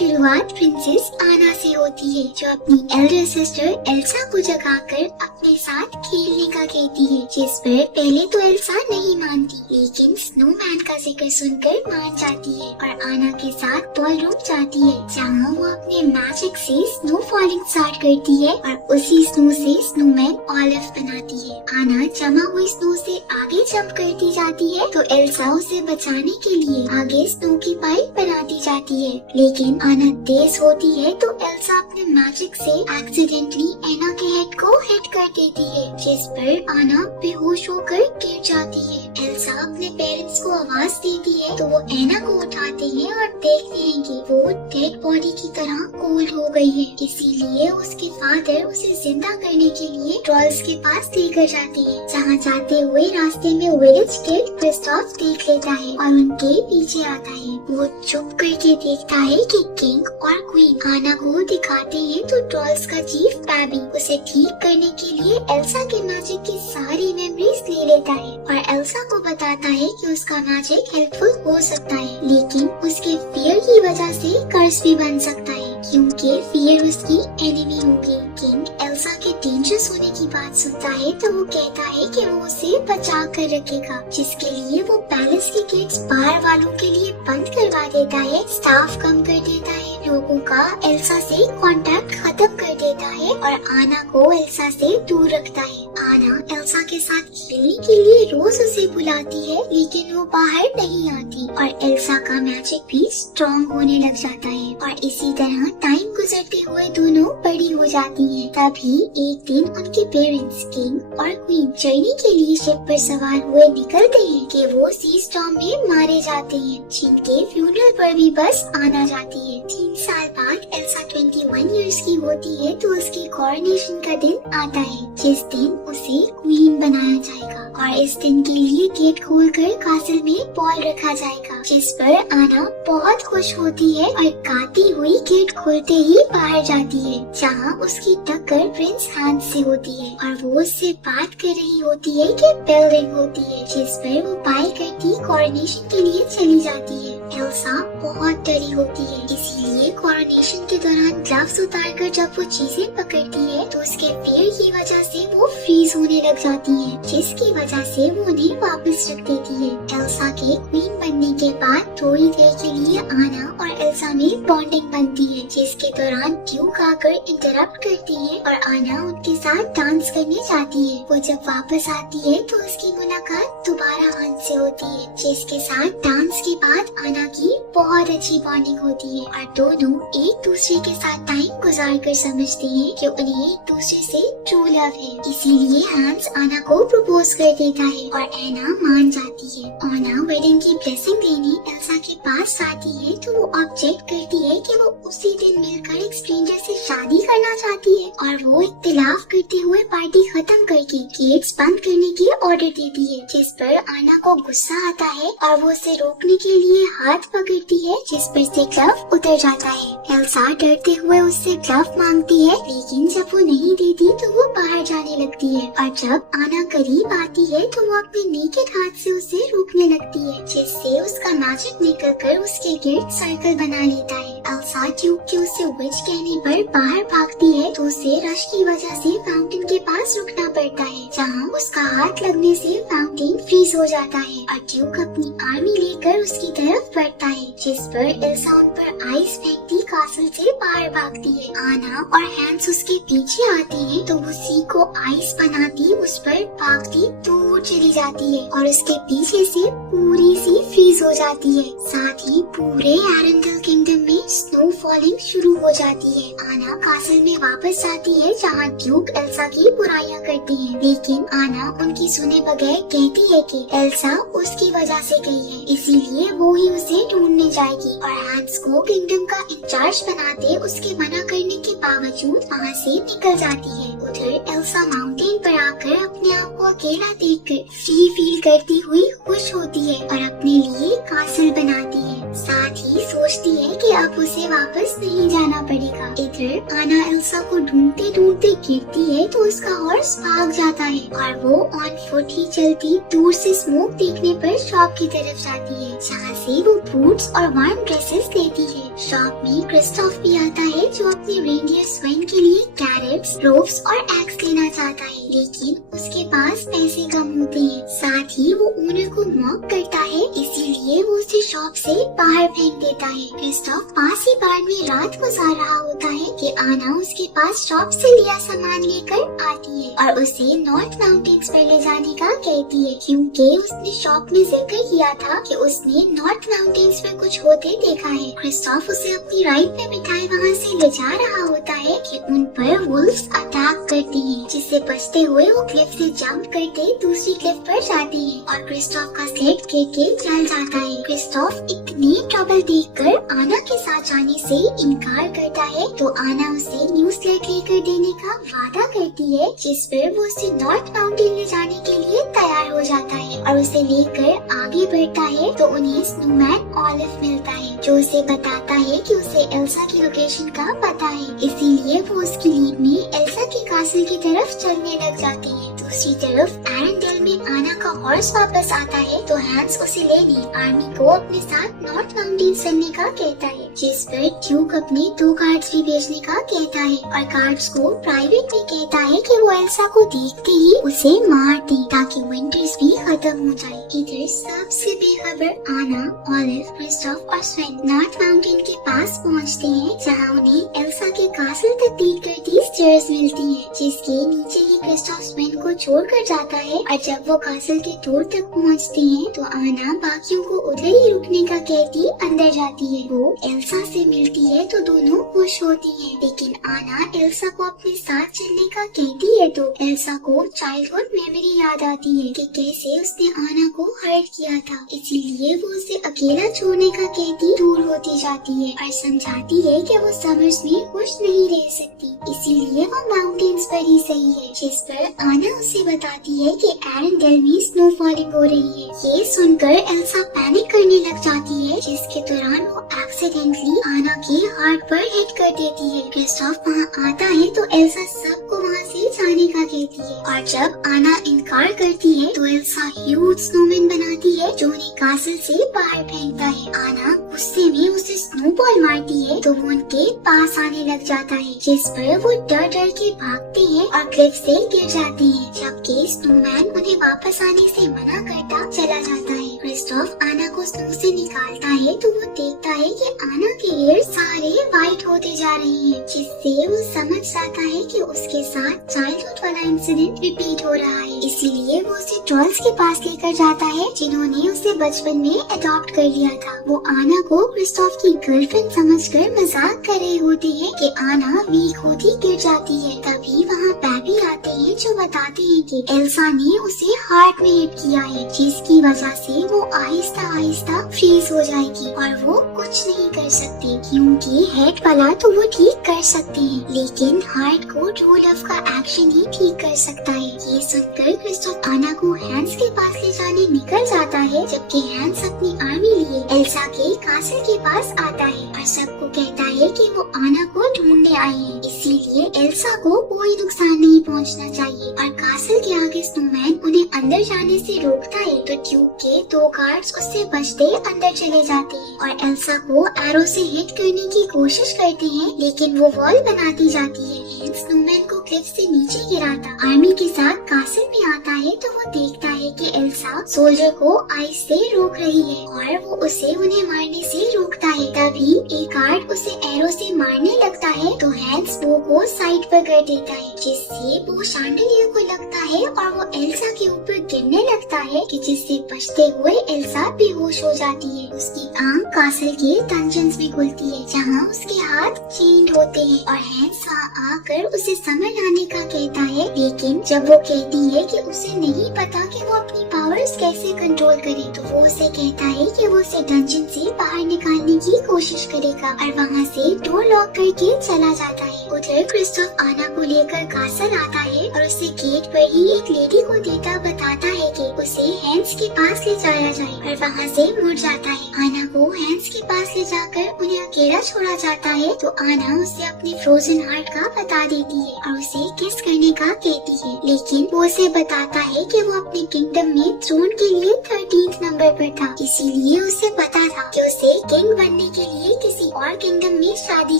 शुरुआत प्रिंसेस आना से होती है, जो अपनी एल्डर सिस्टर एल्सा को जगाकर अपने साथ खेलने का कहती है, जिस पर पहले तो एल्सा नहीं मानती, लेकिन स्नोमैन का जिक्र सुनकर मान जाती है और आना के साथ बॉल रूम जाती है, जहाँ वो अपने मैजिक से स्नो फॉलिंग स्टार्ट करती है और उसी स्नो से स्नोमैन ऑलिव बनाती है। आना जमा हुई स्नो से आगे जंप करती जाती है तो एल्सा उसे बचाने के लिए आगे स्नो की पाइप बनाती जाती है, लेकिन आना तेज होती है तो एल्सा अपने मैजिक से एक्सीडेंटली एना के हेड को हिट कर देती है, जिस पर आना बेहोश होकर गिर जाती है। एल्सा अपने पेरेंट्स को आवाज देती है तो वो एना को उठाते हैं और देखते हैं कि वो डेड बॉडी की तरह कोल्ड हो गई है, इसीलिए उसके फादर उसे जिंदा करने के लिए ट्रॉल्स के पास लेकर जाते हैं, जहाँ जाते हुए रास्ते में विलेज किड क्रिस्टोफ देख लेता है और उनके पीछे आता है। वो चुप करके देखता है कि किंग और क्वीन आना को दिखाते हैं तो ट्रॉल्स का चीफ पैबी उसे ठीक करने के लिए एल्सा के मैजिक की सारी मेमोरीज ले लेता है और एल्सा को बताता है कि उसका मैजिक हेल्पफुल हो सकता है, लेकिन उसके फियर की वजह से कर्स भी बन सकता है, क्योंकि फियर उसकी एनिमी होगी। किंग एल्सा के डेंजरस होने की बात सुनता है तो वो कहता है कि वो उसे बचा कर रखेगा, जिसके लिए वो पैलेस के गेट्स बाहर वालों के लिए बंद करवा देता है, स्टाफ कम कर देता है, लोगों का एल्सा से कांटेक्ट खत्म कर देता है और आना को एल्सा से दूर रखता है। आना एल्सा के साथ खेलने के लिए रोज उसे बुलाती है, लेकिन वो बाहर नहीं आती और एल्सा का मैजिक भी स्ट्रॉन्ग होने लग जाता है और इसी तरह टाइम गुजरते हुए दोनों बड़ी हो जाती हैं। तभी एक दिन उनके पेरेंट्स किंग और क्वीन जर्नी के लिए शिप पर सवार हुए निकलते हैं कि वो सी स्टॉर्म में मारे जाते हैं, जिनके फ्यूनरल पर भी बस आना जाती है। 3 साल बाद एल्सा 21 इयर्स की होती है तो उसकी कॉरोनेशन का दिन आता है, जिस दिन उसे क्वीन बनाया जाएगा और इस दिन के लिए गेट खोलकर कासल में बॉल रखा जाएगा, जिस पर आना बहुत खुश होती है और गाती हुई गेट खोलते ही बाहर जाती है, जहाँ उसकी टक्कर प्रिंस हैंस से होती है और वो उससे बात कर रही होती है कि बेल रिंग होती है, जिस पर वो बाय करती कॉरोनेशन के लिए चली जाती है। एल्सा बहुत डरी होती है, इसीलिए कॉरोनेशन के दौरान ग्लव्स उतारकर जब वो चीजें पकड़ती है तो उसके फेयर की वजह से वो फ्रीज होने लग जाती है, जिसकी वजह से वो उन्हें वापस रख देती है। एल्सा के क्वीन बनने के बाद थोड़ी देर के लिए आना और एल्सा में बॉन्डिंग बनती है, जिसके दौरान ड्यूक आकर इंटरप्ट करती है और आना उनके साथ डांस करने जाती है। वो जब वापस आती है तो उसकी मुलाकात दोबारा हांस से होती है, जिसके साथ डांस के बाद आना की बहुत अच्छी बॉन्डिंग होती है और दोनों एक दूसरे के साथ टाइम गुजार कर समझते हैं कि उन्हें एक दूसरे से ट्रू लव है, इसीलिए हैंस आना को प्रपोज कर देता है और एना मान जाती है। आना वेडिंग की ब्लेसिंग लेने एल्सा के पास आती है तो वो ऑब्जेक्ट करती है कि वो उसी दिन मिलकर एक स्ट्रेंजर से शादी करना चाहती है और वो इख्तिलाफ करते हुए पार्टी खत्म करके गेट्स बंद करने की ऑर्डर देती है, जिस पर आना को गुस्सा आता है और वो उसे रोकने के लिए हाथ पकड़ती है, जिस पर से ग्लव उतर जाता है। एल्सा डरते हुए उससे ग्लव मांगती है, लेकिन जब वो नहीं देती तो वो बाहर जाने लगती है और जब आना करीब आती है तो वो अपने नेकेड हाथ से उसे रोकने लगती है, जिससे उसका मैजिक निकलकर उसके गिर्द सर्कल बना लेता है। एल्सा ड्यूक के उसे विच कहने पर बाहर भागती है तो उसे रश की वजह से फाउंटेन के पास रुकना पड़ता है, जहाँ उसका हाथ लगने से फाउंटेन फ्रीज हो जाता है और ड्यूक अपनी आर्मी लेकर उसकी तरफ बढ़ता है, जिस पर एल्सा उन पर आइस फेंकती कासल से बाहर भागती है। आना और हैंस उसके पीछे आते हैं तो वो सी को आइस बनाती उस पर भागती दूर चली जाती है और उसके पीछे से पूरी सी फ्रीज हो जाती है। साथ ही पूरे एरेंडल किंगडम में स्नो फॉलिंग शुरू हो जाती है। आना कासल में वापस आती है, जहाँ ड्यूक एल्सा की बुराइयां करते हैं, लेकिन आना उनकी सुने बगैर कहती है कि एल्सा उसकी वजह से गई है, इसीलिए वो ही उसे ढूंढने जाएगी और हैंस को किंगडम का इंचार्ज बनाते उसके मना करने के बावजूद वहाँ से निकल जाती है। उधर एल्सा माउंटेन पर आकर अपने आप को अकेला देखकर फ्री फील करती हुई खुश होती है और अपने लिए कासल बनाती है। साथ ही सोचती है कि अब उसे वापस नहीं जाना पड़ेगा। इधर आना एल्सा को ढूंढते ढूंढते गिरती है तो उसका हॉर्स भाग जाता है और वो ऑन फुट ही चलती दूर से स्मोक देखने पर शॉप की तरफ जाती है, जहाँ से वो बूट्स और वार्म ड्रेसेस लेती है, शॉप में क्रिस्टोफ भी आता है जो अपने रेनडियर स्वेन के लिए कैरेट्स, रोप्स और एग्स लेना चाहता है, लेकिन उसके पास पैसे कम होते हैं। साथ ही वो ओनर को मॉक करता है, इसीलिए वो उसे शॉप से बाहर फेंक देता है। क्रिस्टोफ पास ही बार में रात गुजार रहा होता है कि आना उसके पास शॉप से लिया सामान लेकर आती है और उसे नॉर्थ माउंटेन्स पर ले जाने का कहती है, क्योंकि उसने शॉप में जिक्र किया था कि उसने नॉर्थ माउंटेन्स पर कुछ होते देखा है। क्रिस्टोफ उसे अपनी राइड में बिठाए वहाँ से ले जा रहा होता है कि उन पर वुल्व्स अटैक करती हैं, जिससे बचते हुए वो क्लिफ से जंप करके दूसरी क्लिफ पर जाते हैं और क्रिस्टोफ का स्लेट गिर के जल जाता है। क्रिस्टोफ इतनी ट्रबल देखकर आना के साथ जाने से इनकार करता है, तो आना उसे न्यू स्लेट लेकर देने का वादा करती है, जिस पर वो उसे नॉर्थ माउंटेन ले जाने के लिए तैयार हो जाता है और उसे लेकर आगे बढ़ता है। तो उन्हें स्नोमैन ऑलिव मिलता है, जो उसे बताता है कि उसे एल्सा की लोकेशन का पता है, इसीलिए वो उसकी लीड में एल्सा के कासल की तरफ चलने लग जाते हैं। दूसरी तरफ एरेंडेल में आना का हॉर्स वापस आता है, तो हैंस उसे लेने आर्मी को अपने साथ नॉर्थ माउंटेन चलने का कहता है, जिस पर ड्यूक अपने 2 गार्ड्स भी भेजने का कहता है और गार्ड्स को प्राइवेट में कहता है कि वो एल्सा को देखते ही उसे मार दे ताकि विंटर्स भी खत्म हो जाए। इधर सबसे बेखबर आना, ऑलिव, क्रिस्टोफ और स्वेन नॉर्थ माउंटेन के पास पहुंचते हैं, जहां उन्हें एल्सा के कासल तक लीड करती स्टेयर्स मिलती हैं, जिसके नीचे ही क्रिस्टोफ स्वेन को छोड़कर जाता है। और जब वो कासल के डोर तक पहुंचते हैं, तो आना बाकियों को उधर ही रुकने का कहती अंदर जाती है। वो एल्सा से मिलती है तो दोनों खुश होती हैं, लेकिन आना एल्सा को अपने साथ चलने का कहती है तो एल्सा को चाइल्डहुड मेमोरी याद आती है कि कैसे उसने आना को हर्ट किया था, इसीलिए वो उसे अकेला छोड़ने का कहती दूर होती जाती है और समझाती है कि वो समर्स में खुश नहीं रह सकती, इसीलिए वो माउंटेन्स पर ही सही है। जिस पर आना उसे बताती है कि एरेंडेल में स्नो फॉलिंग हो रही है। ये सुनकर एल्सा पैनिक करने लग जाती है, जिसके दौरान वो एक्सीडेंटली आना के हार्ट पर हिट कर देती है। क्रिस्टोफ वहाँ आता है तो एल्सा सबको वहाँ से जाने का कहती है और जब आना इनकार करती है तो एल्सा ह्यूज स्नोमैन बनाती है, जो उन्हें कासल से बाहर फेंकता है। आना गुस्से में उसे स्नोबॉल मारती है तो वो उनके पास आने लग जाता है, जिस पर वो डर डर के भागते हैं और क्लिफ से गिर जाते हैं, जबकि स्नोमैन उन्हें वापस आने से मना करता चला जाता है। क्रिस्टोफ आना को स्नो से निकालता है तो वो देखता है कि आना के हेयर सारे व्हाइट होते जा रहे हैं, जिससे वो समझ जाता है कि उसके साथ चाइल्डहुड वाला इंसिडेंट रिपीट हो रहा है। इसीलिए वो उसे ट्रॉल्स के पास लेकर जाता है, जिन्होंने उसे बचपन में अडॉप्ट कर लिया था। वो आना को क्रिस्टोफ की गर्लफ्रेंड समझकर मजाक कर रहे होते हैं कि आना वीक होती गिर जाती है। तभी वहाँ पैपी आते हैं, जो बताते हैं कि एल्सा ने उसे हार्ट में हिट किया है, जिसकी वजह से वो आहिस्ता आहिस्ता फ्रीज हो जाएगी और वो कुछ नहीं कर सकती, क्योंकि हेड वाला तो वो ठीक कर सकते हैं, लेकिन हार्ट को ट्रू लव का एक्शन ही ठीक कर सकता है। ये सुनकर क्रिस्टोफ आना को हैंस के पास ले जाने निकल जाता है, जबकि हैंस अपनी आर्मी लिए एल्सा के कासल के पास आता है और सबको कहता है कि वो आना को ढूंढने आए हैं, इसीलिए एल्सा को कोई नुकसान नहीं पहुंचना चाहिए। और कासल के आगे स्नोमैन उन्हें अंदर जाने से रोकता है, तो ड्यूक के 2 गार्ड्स उससे बचते अंदर चले जाते हैं और एल्सा को एरो से हिट करने की कोशिश करते हैं, लेकिन वो वॉल बनाती जाती है। स्नोमैन को क्लिफ से नीचे गिराता आर्मी के साथ कासल में आता है, तो वो देखता है कि एल्सा सोल्जर को आइस से रोक रही है और वो उसे उन्हें मारने से रोकता है। तभी एक गार्ड उसे एरो से मारने लगता है, तो हैंस वो को साइड पर कर देता है, जिससे वो शांडिलियर को लगता है और वो एल्सा के ऊपर गिरने लगता है, कि जिससे बचते हुए एल्सा बेहोश हो जाती है। उसकी आंख कासल के डंजन्स में खुलती है, जहाँ उसके हाथ चेंड होते हैं और हैंस वहाँ आकर उसे समझ आने का कहता है, लेकिन जब वो कहती है कि उसे नहीं पता कि वो अपनी पावर्स कैसे कंट्रोल करे, तो वो उसे कहता है कि वो उसे डंजन से बाहर निकालने की कोशिश करेगा और वहाँ से डोर लॉक करके चला जाता है। उधर क्रिस्टोफ आना को लेकर कासल आता है और उसे गेट पर ही एक लेडी को देता बताता है कि उसे हैंस के पास ले जाया जाए और वहाँ से मुड़ जाता है। आना को हैंस के पास ले जाकर उन्हें अकेला छोड़ा जाता है, तो आना उसे अपने फ्रोजन हार्ट का बता देती है और उसे किस करने का कहती है, लेकिन वो उसे बताता है कि वो अपने किंगडम में थ्रोन के लिए 13th नंबर पर था। इसीलिए उसे पता था कि उसे किंग बनने के लिए किसी और किंगडम में शादी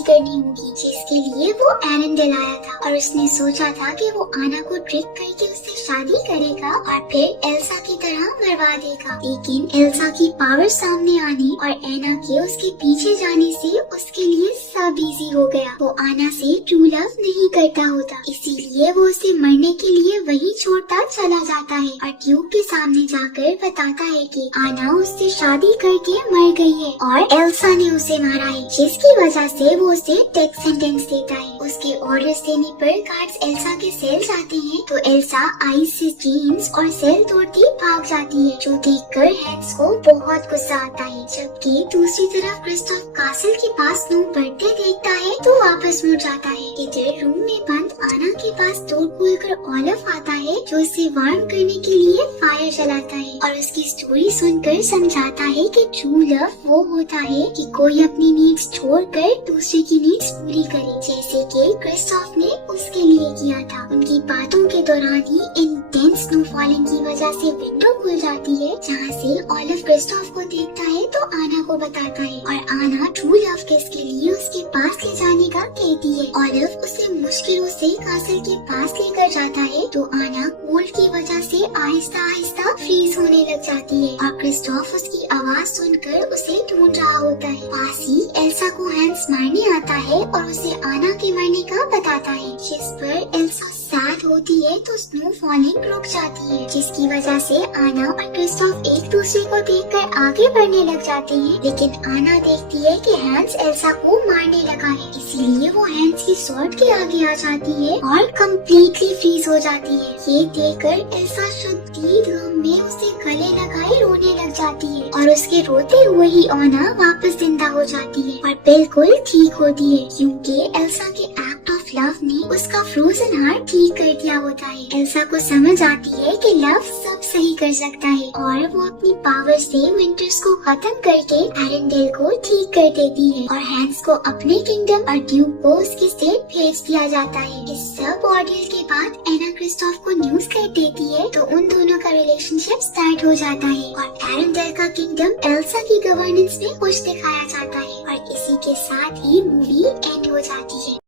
करनी होगी, जिसके लिए वो एरेंडेल आया था। और उसने सोचा था कि वो आना को ट्रिक करके उससे शादी करेगा और फिर एल्सा की तरह मरवा देगा। लेकिन एल्सा की पावर सामने आने और एना के उसके पीछे जाने से उसके लिए सब इजी हो गया। वो आना से ट्रू लव नहीं करता होता, इसीलिए वो उसे मरने के लिए वही छोड़ता चला जाता है और ड्यूक के सामने जाकर बताता है कि आना उससे शादी करके मर गई है और एल्सा ने उसे मारा है, जिसकी वजह से वो उसे डेथ सेंटेंस देता है। उसके ऑर्डर्स देने पर गार्ड्स एल्सा के सेल जाते हैं तो एल्सा आइस से चेन्स और सेल तोड़ती भाग जाती है, जो देखकर हैंस को बहुत गुस्सा आता है। जबकि दूसरी तरफ क्रिस्टोफ कासल के पास स्नो बढ़ते देखता है तो वापस मुड़ जाता है। इधर रूम में बंद आना के पास डोर खोलकर ओलिव आता है, जो उसे वार्न करने के लिए फायर जलाता है और उसकी स्टोरी सुनकर समझाता है कि ट्रू लव वो होता है कि कोई अपनी नीड्स छोड़कर दूसरे की नीड्स पूरी करे, जैसे कि क्रिस्टोफ ने उसके लिए किया था। उनकी बातों के दौरान ही इंटेंस स्नो फॉलिंग की वजह से विंडो खुल जाती है, जहाँ से ओलिव क्रिस्टोफ को देखता है तो आना को बताता है और आना ट्रू लव किस के लिए उसके पास ले जाने का कहती है। ओलिव उसे मुश्किलों से कासल के पास लेकर जाता है तो आना कोल्ड की वजह से आहिस्ता आहिस्ता फ्रीज होने लग जाती है और क्रिस्टोफ उसकी आवाज सुनकर उसे ढूंढ रहा होता है। पास ही एल्सा को हैंस मारने आता है और उसे आना के मरने का बताता है, जिस पर एल्सा सैड होती है तो स्नो फॉलिंग रुक जाती है, जिसकी वजह से आना और क्रिस्टोफ एक दूसरे को देखकर आगे बढ़ने लग जाते हैं। लेकिन आना देखती है कि हैंस एल्सा को मारने लगा है, इसीलिए वो हैंस की स्वॉर्ड के आगे आ जाती है और कम्प्लीटली फ्रीज हो जाती है। ये देखकर एल्सा शदीद गम में उसे गले लगाए रोने लग जाती है और उसके रोते हुए ही आना वापस जिंदा हो जाती है और बिल्कुल ठीक होती है, क्योंकि एल्सा के एक्ट ऑफ लव ने उसका फ्रोजन हार्ट ठीक कर दिया होता है। एल्सा को समझ आती है कि लव सब सही कर सकता है और वो अपनी पावर से विंटर्स को खत्म करके एरेंडेल को ठीक कर देती है और हैंस को अपने किंगडम और ड्यूक को उसकी स्टेट भेज दिया जाता है। इस सब ऑर्डर के बाद एना क्रिस्टोफ को न्यूज कर देती है तो उन दोनों का रिलेशनशिप स्टार्ट हो जाता है और एरेंडेल का किंगडम एल्सा की गवर्नेंस में खुश दिखाया जाता है और इसी के साथ ही मूवी एंड हो जाती है।